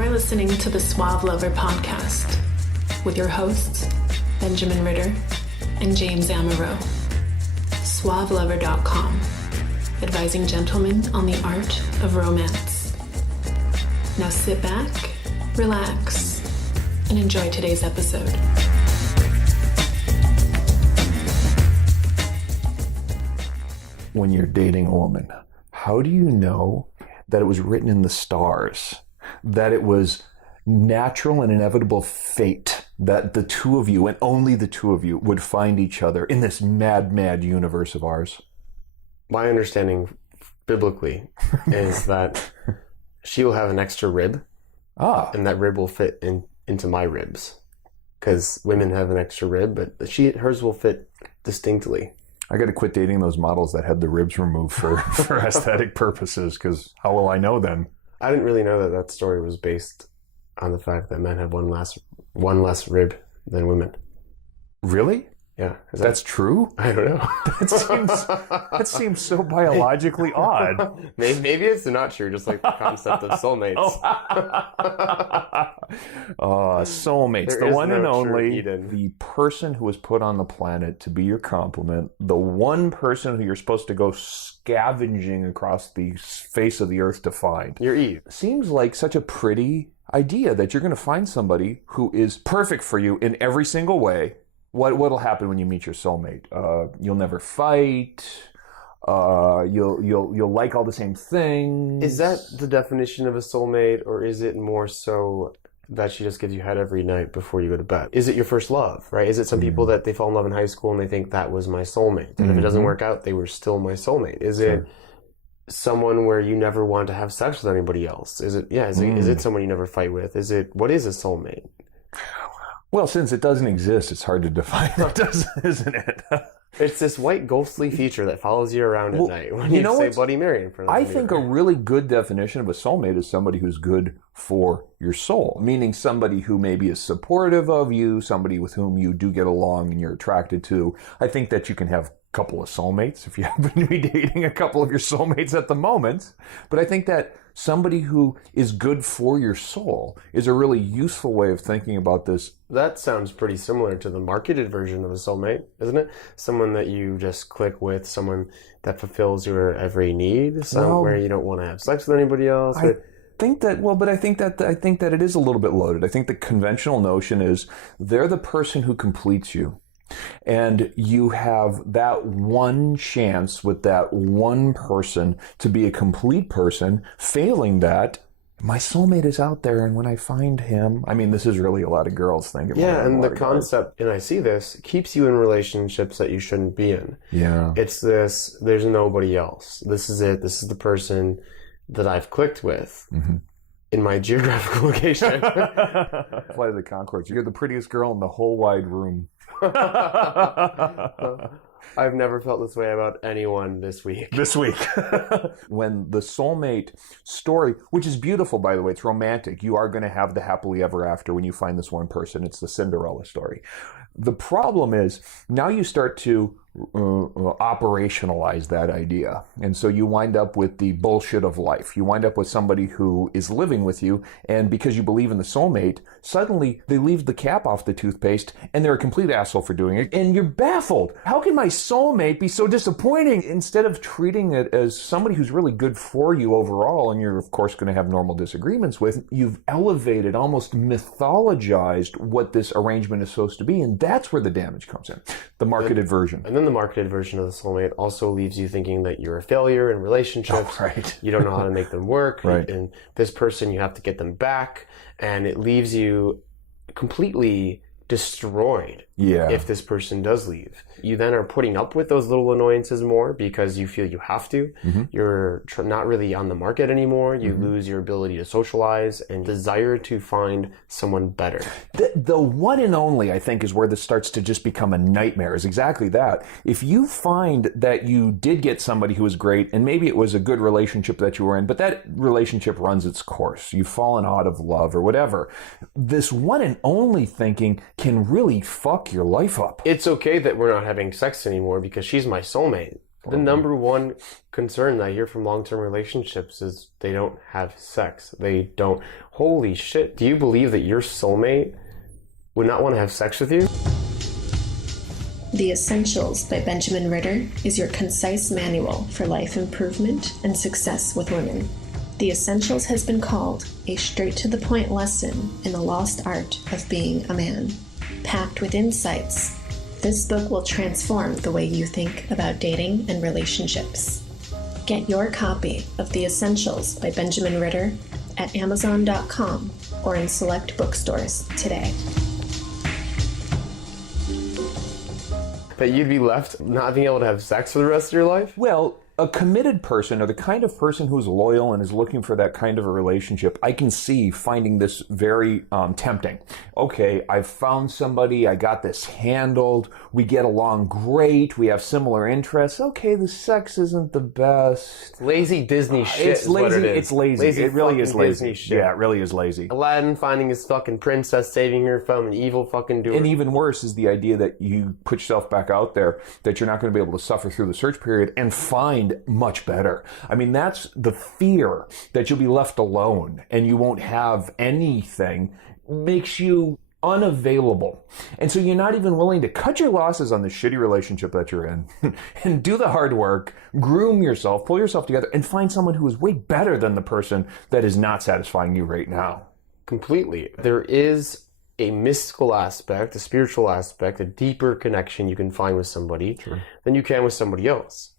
You're listening to the Suave Lover podcast with your hosts, Benjamin Ritter and James Amaro. SuaveLover.com, advising gentlemen on the art of romance. Now sit back, relax, and enjoy today's episode. When you're dating a woman, how do you know that it was written in the stars, that it was natural and inevitable fate that the two of you, and only the two of you, would find each other in this mad, mad universe of ours? My understanding biblically is that she will have an extra rib, and that rib will fit into my ribs. Because women have an extra rib, but hers will fit distinctly. I got to quit dating those models that had the ribs removed for aesthetic purposes, because how will I know then? I didn't really know that story was based on the fact that men have one less rib than women. Really? Yeah. That's true? I don't know. That seems so biologically odd. Maybe it's not true, just like the concept of soulmates. Soulmates, There the one is and no true only, Eden. the person who was put on the planet to be your complement, the one person who you're supposed to go scavenging across the face of the earth to find. You're Eve. Seems like such a pretty idea that you're going to find somebody who is perfect for you in every single way. What'll happen when you meet your soulmate? You'll never fight. You'll like all the same things. Is that the definition of a soulmate, or is it more so that she just gives you head every night before you go to bed? Is it your first love, right? Is it some people that they fall in love in high school and they think that was my soulmate, and if it doesn't work out, they were still my soulmate? Is it someone where you never want to have sex with anybody else? Is it someone you never fight with? What is a soulmate? Well, since it doesn't exist, it's hard to define it, isn't it? It's this white ghostly feature that follows you around at night when you say Bloody Mary in front of I think a really good definition of a soulmate is somebody who's good for your soul, meaning somebody who maybe is supportive of you, somebody with whom you do get along and you're attracted to. I think that you can have a couple of soulmates if you happen to be dating a couple of your soulmates at the moment. But I think that somebody who is good for your soul is a really useful way of thinking about this. That sounds pretty similar to the marketed version of a soulmate, isn't it? Someone that you just click with, someone that fulfills your every need, where you don't want to have sex with anybody else. I think that it is a little bit loaded. I think the conventional notion is they're the person who completes you. And you have that one chance with that one person to be a complete person. Failing that, my soulmate is out there, and when I find him, I mean, this is really a lot of girls thinking. Yeah, and the concept, and I see this, keeps you in relationships that you shouldn't be in. Yeah. It's this, there's nobody else. This is it. This is the person that I've clicked with. In my geographical location. Flight of the Conchords. You're the prettiest girl in the whole wide room. I've never felt this way about anyone this week. When the soulmate story, which is beautiful, by the way, it's romantic. You are going to have the happily ever after when you find this one person. It's the Cinderella story. The problem is now you start to operationalize that idea. And so you wind up with the bullshit of life. You wind up with somebody who is living with you, and because you believe in the soulmate, suddenly they leave the cap off the toothpaste and they're a complete asshole for doing it. And you're baffled. How can my soulmate be so disappointing? Instead of treating it as somebody who's really good for you overall, and you're of course going to have normal disagreements with, you've elevated, almost mythologized what this arrangement is supposed to be. And that's where the damage comes in. The marketed version. And then the marketed version of the soulmate also leaves you thinking that you're a failure in relationships. Oh, right. You don't know how to make them work. Right. And this person, you have to get them back. And it leaves you completely destroyed if this person does leave. You then are putting up with those little annoyances more because you feel you have to. You're not really on the market anymore. You lose your ability to socialize and desire to find someone better. The one and only, I think, is where this starts to just become a nightmare, is exactly that. If you find that you did get somebody who was great, and maybe it was a good relationship that you were in, but that relationship runs its course. You've fallen out of love or whatever. This one and only thinking can really fuck your life up. It's okay that we're not having sex anymore because she's my soulmate. The number one concern that I hear from long-term relationships is they don't have sex. They don't. Holy shit. Do you believe that your soulmate would not want to have sex with you? The Essentials by Benjamin Ritter is your concise manual for life improvement and success with women. The Essentials has been called a straight-to-the-point lesson in the lost art of being a man. Packed with insights, this book will transform the way you think about dating and relationships. Get your copy of The Essentials by Benjamin Ritter at Amazon.com or in select bookstores today. That you'd be left not being able to have sex for the rest of your life? Well, a committed person, or the kind of person who's loyal and is looking for that kind of a relationship, I can see finding this very tempting. Okay, I've found somebody, I got this handled, we get along great, we have similar interests. Okay, the sex isn't the best. Lazy Disney shit. It's lazy. It's lazy. It really is lazy. Disney shit. Yeah, it really is lazy. Aladdin finding his fucking princess, saving her from an evil fucking dude. And even worse is the idea that you put yourself back out there, that you're not going to be able to suffer through the search period and find much better. I mean, that's the fear that you'll be left alone and you won't have anything makes you unavailable. And so you're not even willing to cut your losses on the shitty relationship that you're in and do the hard work, groom yourself, pull yourself together, and find someone who is way better than the person that is not satisfying you right now. Completely. There is a mystical aspect, a spiritual aspect, a deeper connection you can find with somebody than you can with somebody else.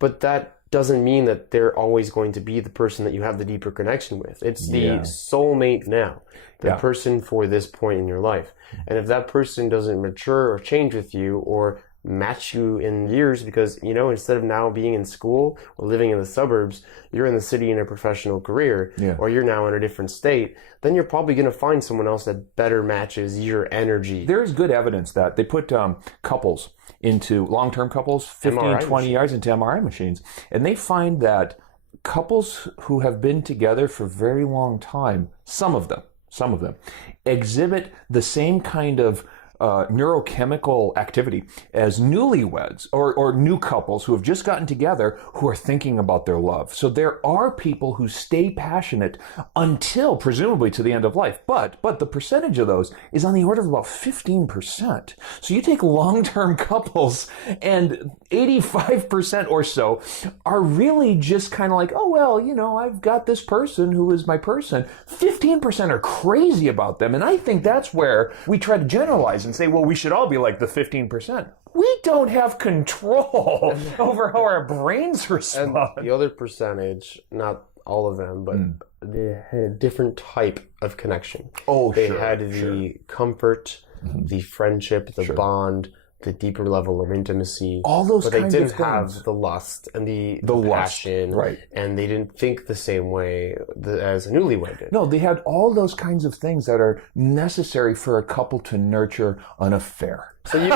But that doesn't mean that they're always going to be the person that you have the deeper connection with. It's the soulmate now, the person for this point in your life. And if that person doesn't mature or change with you or match you in years, because, you know, instead of now being in school or living in the suburbs, you're in the city in a professional career, or you're now in a different state, then you're probably going to find someone else that better matches your energy. There's good evidence that they put couples into long-term couples, 15, 20 years into MRI machines. And they find that couples who have been together for a very long time, some of them, exhibit the same kind of neurochemical activity as newlyweds or new couples who have just gotten together who are thinking about their love. So there are people who stay passionate until presumably to the end of life, but the percentage of those is on the order of about 15%. So you take long-term couples and 85% or so are really just kind of like, oh, well, you know, I've got this person who is my person. 15% are crazy about them. And I think that's where we try to generalize and say, well, we should all be like the 15%. We don't have control over how our brains respond. And the other percentage, not all of them, but they had a different type of connection. They had the comfort, the friendship, the bond, the deeper level of intimacy. All those but kinds they of didn't have things. the lust and the Lust, passion, right. And they didn't think the same way as a newlywed did. No, they had all those kinds of things that are necessary for a couple to nurture an affair. So you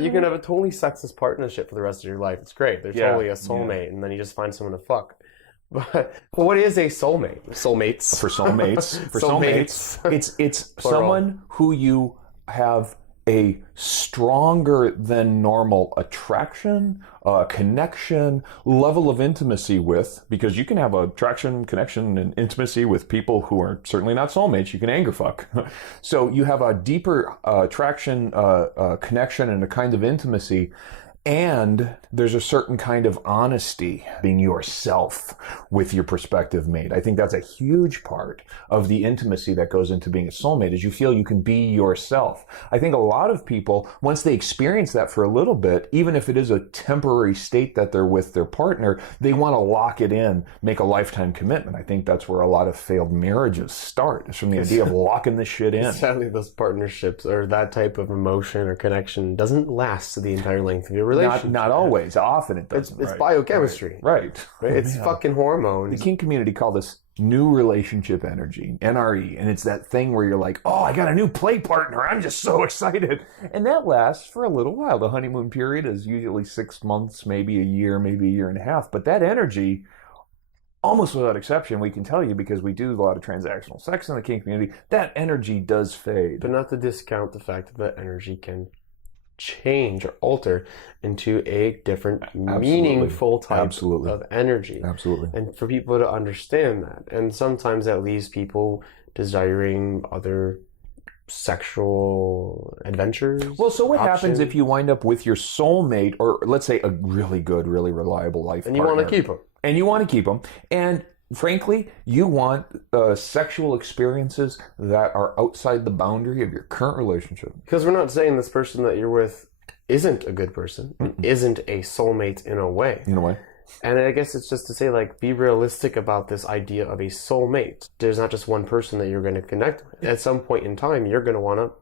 you can have a totally sexless partnership for the rest of your life. It's great. They're totally a soulmate, and then you just find someone to fuck. But what is a soulmate? Soulmates. For soulmates. For soulmates. It's someone who you have a stronger than normal attraction, connection, level of intimacy with, because you can have attraction, connection, and intimacy with people who are certainly not soulmates. You can anger fuck. So you have a deeper attraction, connection, and a kind of intimacy. And there's a certain kind of honesty, being yourself with your prospective mate. I think that's a huge part of the intimacy that goes into being a soulmate, is you feel you can be yourself. I think a lot of people, once they experience that for a little bit, even if it is a temporary state that they're with their partner, they want to lock it in, make a lifetime commitment. I think that's where a lot of failed marriages start, is from the idea of locking this shit in. Sadly, those partnerships or that type of emotion or connection doesn't last the entire length of your relationship. Not always. Often it doesn't. It's biochemistry. Right. It's fucking hormones. The kink community call this new relationship energy, NRE, and it's that thing where you're like, oh, I got a new play partner. I'm just so excited. And that lasts for a little while. The honeymoon period is usually 6 months, maybe a year and a half. But that energy, almost without exception, we can tell you, because we do a lot of transactional sex in the kink community, that energy does fade. But not to discount the fact that that energy can change or alter into a different, meaningful type of energy. Absolutely. And for people to understand that. And sometimes that leaves people desiring other sexual adventures. Well, so what happens if you wind up with your soulmate, or let's say a really good, really reliable life partner? And you want to keep them. And you want to keep them. And frankly, you want sexual experiences that are outside the boundary of your current relationship. Because we're not saying this person that you're with isn't a good person, isn't a soulmate in a way. In a way. And I guess it's just to say, like, be realistic about this idea of a soulmate. There's not just one person that you're going to connect with. At some point in time, you're going to want to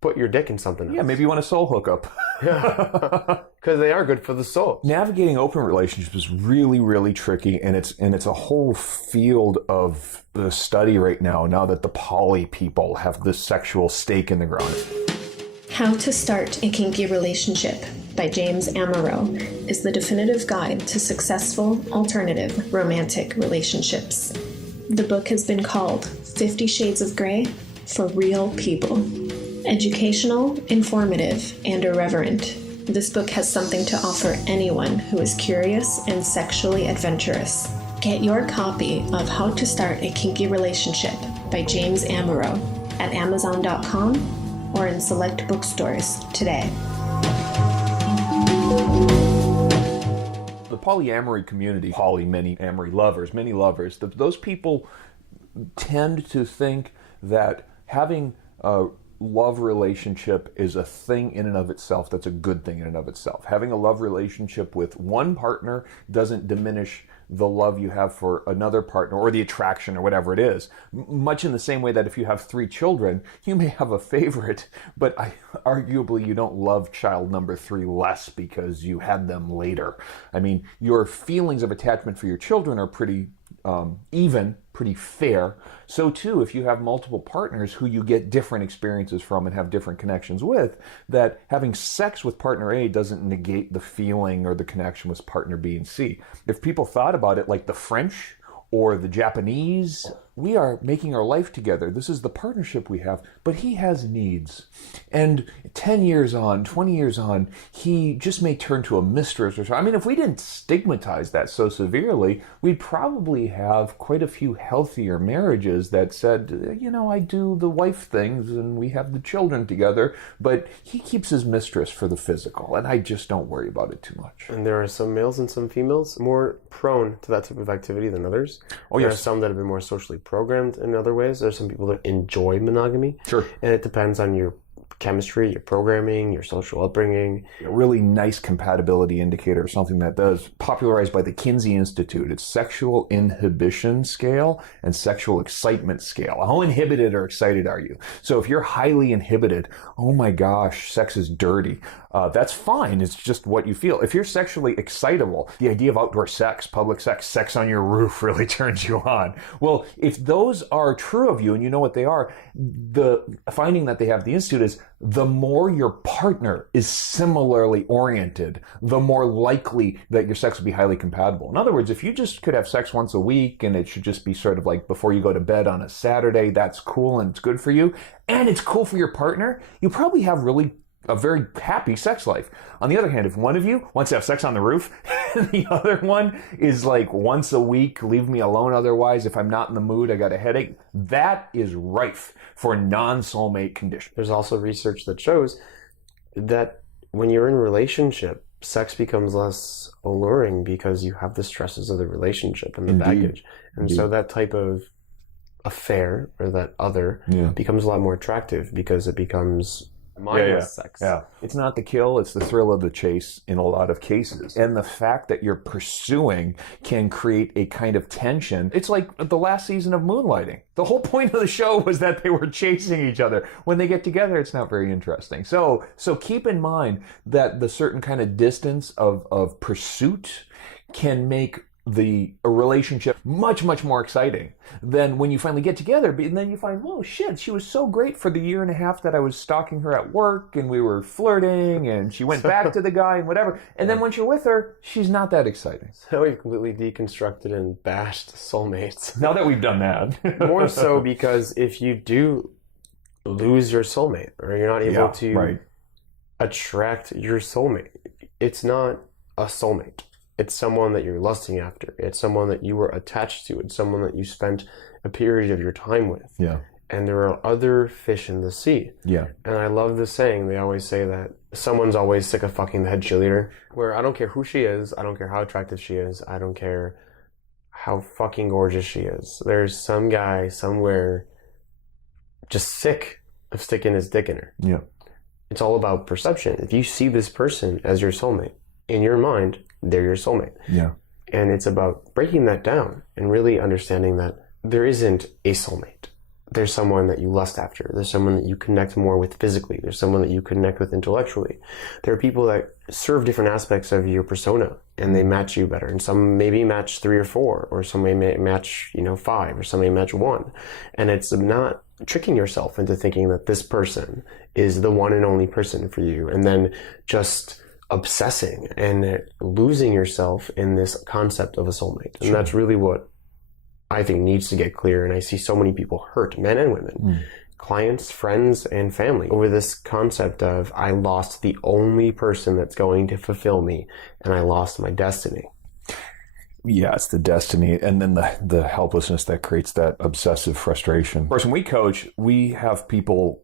put your dick in something else. Yeah, maybe you want a soul hookup. Because they are good for the soul. Navigating open relationships is really, really tricky, and it's a whole field of the study right now that the poly people have this sexual stake in the ground. How to Start a Kinky Relationship by James Amaro is the definitive guide to successful alternative romantic relationships. The book has been called 50 Shades of Grey for Real People. Educational, informative, and irreverent, this book has something to offer anyone who is curious and sexually adventurous. Get your copy of How to Start a Kinky Relationship by James Amaro at Amazon.com or in select bookstores today. The polyamory community, many amory lovers, many lovers, those people tend to think that having a love relationship is a thing in and of itself that's a good thing in and of itself. Having a love relationship with one partner doesn't diminish the love you have for another partner or the attraction or whatever it is. Much in the same way that if you have 3 children, you may have a favorite, but arguably you don't love child number 3 less because you had them later. I mean, your feelings of attachment for your children are pretty even, pretty fair. So too, if you have multiple partners who you get different experiences from and have different connections with, that having sex with partner A doesn't negate the feeling or the connection with partner B and C. If people thought about it like the French or the Japanese, we are making our life together. This is the partnership we have, but he has needs. And 10 years on, 20 years on, he just may turn to a mistress or so. I mean, if we didn't stigmatize that so severely, we'd probably have quite a few healthier marriages that said, I do the wife things and we have the children together, but he keeps his mistress for the physical, and I just don't worry about it too much. And there are some males and some females more prone to that type of activity than others. Oh, there yes. are some that have been more socially programmed in other ways. There's some people that enjoy monogamy. Sure. And it depends on your chemistry, your programming, your social upbringing. A really nice compatibility indicator, something that does popularized by the Kinsey Institute. It's sexual inhibition scale and sexual excitement scale. How inhibited or excited are you? So if you're highly inhibited, oh my gosh, sex is dirty. That's fine. It's just what you feel. If you're sexually excitable, the idea of outdoor sex, public sex, sex on your roof really turns you on. Well, if those are true of you and you know what they are, the finding that they have at the Institute is the more your partner is similarly oriented, the more likely that your sex will be highly compatible. In other words, if you just could have sex once a week and it should just be sort of like before you go to bed on a Saturday, that's cool and it's good for you, and it's cool for your partner, you probably have a very happy sex life. On the other hand, if one of you wants to have sex on the roof and the other one is like once a week, leave me alone otherwise, if I'm not in the mood, I got a headache, that is rife for non-soulmate condition. There's also research that shows that when you're in a relationship, sex becomes less alluring because you have the stresses of the relationship and the baggage. And so that type of affair or that other becomes a lot more attractive because it becomes mindless sex. Yeah. It's not the kill, it's the thrill of the chase in a lot of cases. And the fact that you're pursuing can create a kind of tension. It's like the last season of Moonlighting. The whole point of the show was that they were chasing each other. When they get together, it's not very interesting. So keep in mind that the certain kind of distance of pursuit can make a relationship much, much more exciting than when you finally get together. And then you find, whoa, shit, she was so great for the year and a half that I was stalking her at work and we were flirting and she went back to the guy and whatever. And then once you're with her, she's not that exciting. So we've completely deconstructed and bashed soulmates. Now that we've done that. More so because if you do lose your soulmate or you're not able to attract your soulmate. It's not a soulmate. It's someone that you're lusting after. It's someone that you were attached to. It's someone that you spent a period of your time with. Yeah. And there are other fish in the sea. Yeah. And I love the saying. They always say that someone's always sick of fucking the head cheerleader. Where I don't care who she is. I don't care how attractive she is. I don't care how fucking gorgeous she is. There's some guy somewhere just sick of sticking his dick in her. Yeah. It's all about perception. If you see this person as your soulmate, in your mind, they're your soulmate. Yeah. And it's about breaking that down and really understanding that there isn't a soulmate. There's someone that you lust after. There's someone that you connect more with physically. There's someone that you connect with intellectually. There are people that serve different aspects of your persona and they match you better. And some maybe match 3 or 4, or some may match, 5, or some may match 1. And it's not tricking yourself into thinking that this person is the one and only person for you. And then just obsessing and losing yourself in this concept of a soulmate. And that's really what I think needs to get clear. And I see so many people hurt, men and women, clients, friends, and family, over this concept of I lost the only person that's going to fulfill me and I lost my destiny. Yeah, it's the destiny, and then the helplessness that creates that obsessive frustration. Of course, when we coach, we have people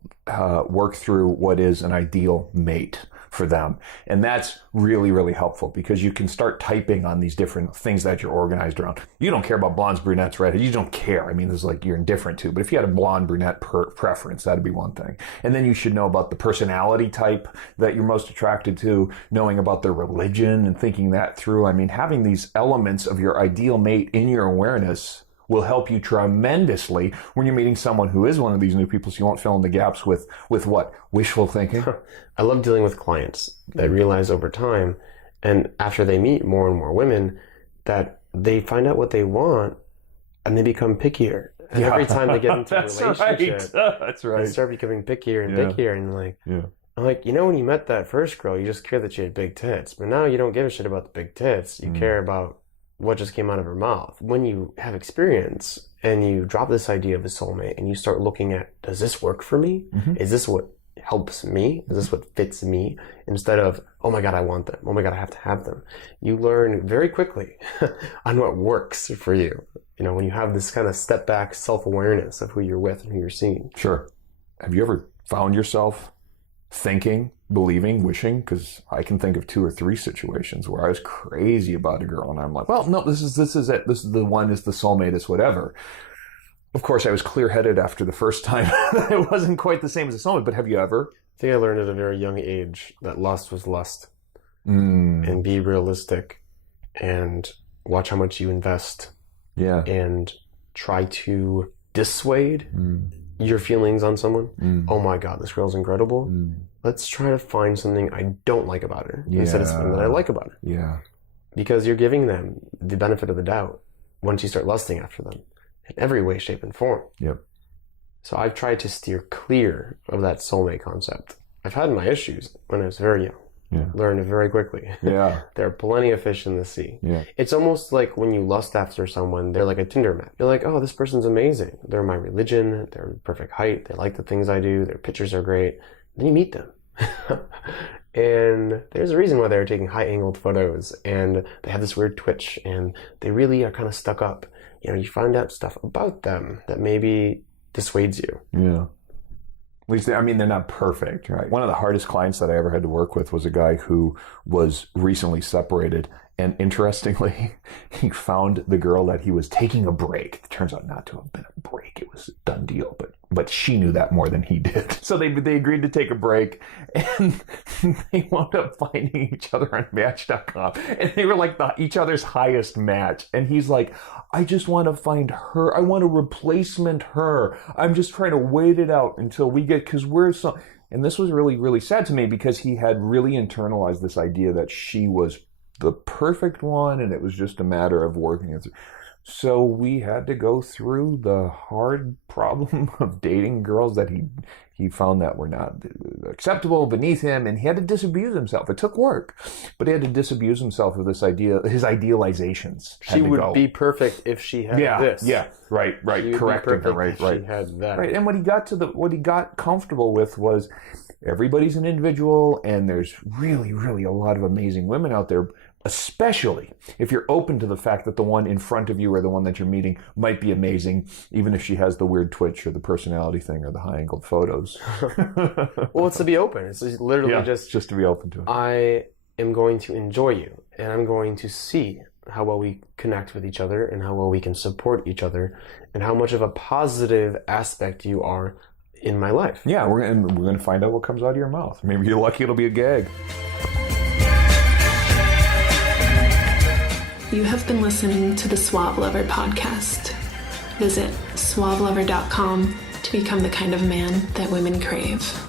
work through what is an ideal mate for them. And that's really, really helpful because you can start typing on these different things that you're organized around. You don't care about blondes, brunettes, redheads. You don't care. I mean, this is like you're indifferent to. But if you had a blonde, brunette preference, that'd be one thing. And then you should know about the personality type that you're most attracted to, knowing about their religion and thinking that through. I mean, having these elements of your ideal mate in your awareness will help you tremendously when you're meeting someone who is one of these new people, so you won't fill in the gaps with what? Wishful thinking? I love dealing with clients that realize over time, and after they meet more and more women, that they find out what they want and they become pickier. And every time they get into a relationship, that's right. they start becoming pickier and pickier. And I'm like, when you met that first girl, you just cared that she had big tits. But now you don't give a shit about the big tits. You care about what just came out of her mouth. When you have experience and you drop this idea of a soulmate and you start looking at, does this work for me? Is this what helps me? Is this what fits me? Instead of, oh my God, I want them. Oh my God, I have to have them. You learn very quickly on what works for you. When you have this kind of step back self-awareness of who you're with and who you're seeing. Sure. Have you ever found yourself thinking, believing, wishing? Because I can think of 2 or 3 situations where I was crazy about a girl and I'm like, well, no, this is it. This is the one, is the soulmate, is whatever. Of course, I was clear-headed after the first time. It wasn't quite the same as a soulmate, but have you ever? I think I learned at a very young age that lust was lust. And be realistic and watch how much you invest. Yeah. And try to dissuade your feelings on someone. Oh my God, this girl's incredible. Let's try to find something I don't like about her instead of something that I like about her. Yeah. Because you're giving them the benefit of the doubt once you start lusting after them in every way, shape, and form. Yep. So I've tried to steer clear of that soulmate concept. I've had my issues when I was very young. Yeah. Learned it very quickly. Yeah. There are plenty of fish in the sea. Yeah. It's almost like when you lust after someone, they're like a Tinder match. You're like, oh, this person's amazing. They're my religion. They're perfect height. They like the things I do. Their pictures are great. Then you meet them. And there's a reason why they're taking high-angled photos and they have this weird twitch and they really are kind of stuck up. You find out stuff about them that maybe dissuades you. Yeah. At least, they're not perfect, right? One of the hardest clients that I ever had to work with was a guy who was recently separated. And interestingly, he found the girl that he was taking a break. It turns out not to have been a break. It was a done deal, but she knew that more than he did. So they agreed to take a break, and they wound up finding each other on Match.com. And they were like each other's highest match. And he's like, I just want to find her. I want a replacement her. I'm just trying to wait it out until we get, because we're so... And this was really, really sad to me because he had really internalized this idea that she was the perfect one, and it was just a matter of working it through. So we had to go through the hard problem of dating girls that he found that were not acceptable beneath him, and he had to disabuse himself. It took work, but he had to disabuse himself of this idea, his idealizations. She would be perfect if she had this. Yeah, right, correcting her, right. She had that. Right, and what he got comfortable with was everybody's an individual, and there's really, really a lot of amazing women out there, especially if you're open to the fact that the one in front of you or the one that you're meeting might be amazing, even if she has the weird twitch or the personality thing or the high-angled photos. Well, it's to be open. It's literally just to be open to it. I am going to enjoy you, and I'm going to see how well we connect with each other and how well we can support each other and how much of a positive aspect you are in my life. Yeah, we're going to find out what comes out of your mouth. Maybe you're lucky it'll be a gag. You have been listening to the Suave Lover podcast. Visit suavelover.com to become the kind of man that women crave.